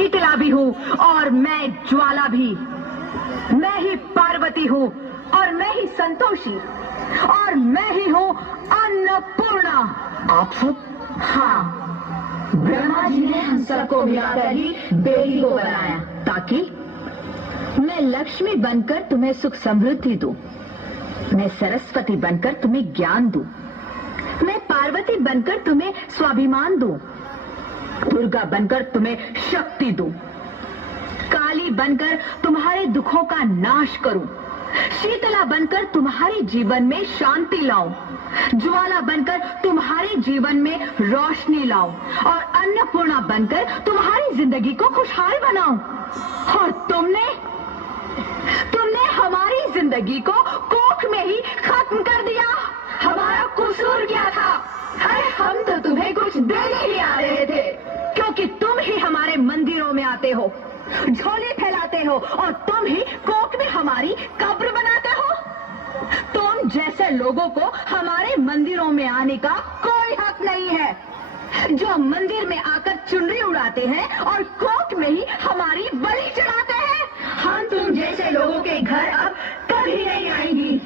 शीतला भी हूँ और मैं ज्वाला भी। मैं ही पार्वती हूँ और मैं ही संतोषी और मैं ही हूँ अन्नपूर्णा। आप सब? हाँ, ब्रह्मा जी ने हम सबको मिलाकर ही बेटी को बनाया ताकि मैं लक्ष्मी बनकर तुम्हें सुख समृद्धि दूं, मैं सरस्वती बनकर तुम्हें ज्ञान दूं, मैं पार्वती बनकर तुम्हें स्वाभिमान दूं, दुर्गा बनकर तुम्हें शक्ति दूं, काली बनकर तुम्हारे दुखों का नाश करूं, शीतला बनकर तुम्हारे जीवन में शांति लाऊं, ज्वाला बनकर तुम्हारे जीवन में रोशनी लाऊं और अन्नपूर्णा बनकर तुम्हारी जिंदगी को खुशहाल बनाऊं। और तुमने हमारी जिंदगी को कोख में ही खत्म कर दिया। हमारा कसूर क्या था? अरे हम तो तुम्हें कुछ देने ही आ रहे थे, क्योंकि तुम ही हमारे मंदिरों में आते हो, झोले फैलाते हो और तुम ही कोख में हमारी कब्र बनाते हो। तुम जैसे लोगों को हमारे मंदिरों में आने का कोई हक नहीं है, जो मंदिर में आकर चुनरी उड़ाते हैं और कोख में ही हमारी बलि चढ़ाते हैं। हम तुम जैसे लोगों के घर अब कभी नहीं आएंगी,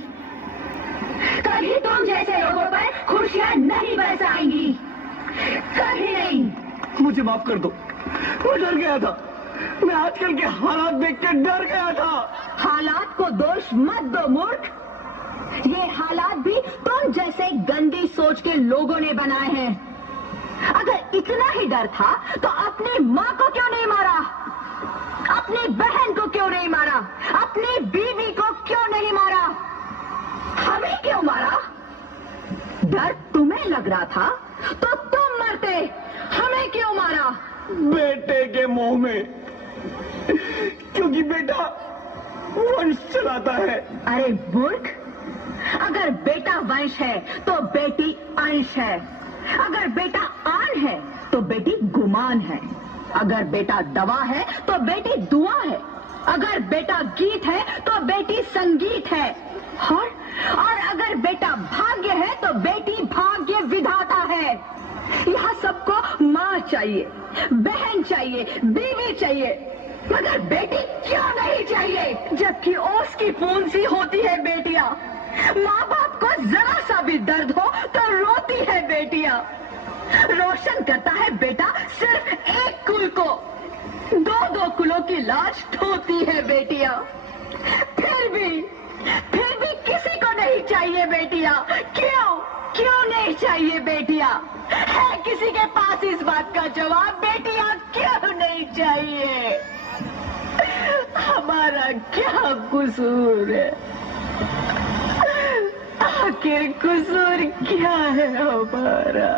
कभी तुम जैसे लोगों पर खुशियां नहीं बरसाएंगी, कभी नहीं। मुझे माफ कर दो, मैं डर गया था। मैं आजकल के हालात देख के डर गया था। हालात को दोष मत दो मूर्ख, ये हालात भी तुम जैसे गंदी सोच के लोगों ने बनाए हैं। अगर इतना ही डर था तो अपनी माँ को क्यों नहीं मारा, अपनी बहन को क्यों नहीं मारा, अपनी बीवी को क्यों नहीं मारा, हमें क्यों मारा? डर तुम्हें लग रहा था तो तुम मरते, हमें क्यों मारा? बेटे के मुंह में, क्योंकि बेटा वंश चलाता है। अरे मूर्ख, अगर बेटा वंश है तो बेटी अंश है, अगर बेटा आन है तो बेटी गुमान है, अगर बेटा दवा है तो बेटी दुआ है, अगर बेटा गीत है तो बेटी संगीत है, और अगर बेटा भाग्य है तो बेटी भाग्य विधाता है। यहाँ सबको माँ चाहिए, बहन चाहिए, बीवी चाहिए, मगर बेटी क्यों नहीं चाहिए? जबकि ओस की फूंद सी होती है बेटियां, माँ बाप को जरा सा भी दर्द हो तो रोती है बेटियां। रोशन करता है बेटा सिर्फ एक कुल को, दो कुलों की लाज ढोती है बेटियां। फिर भी किसी को नहीं चाहिए बेटियां। क्यों नहीं चाहिए बेटियां? है किसी के पास इस बात का जवाब? बेटियां क्यों नहीं चाहिए? हमारा क्या कसूर है? आखिर कसूर क्या है हमारा?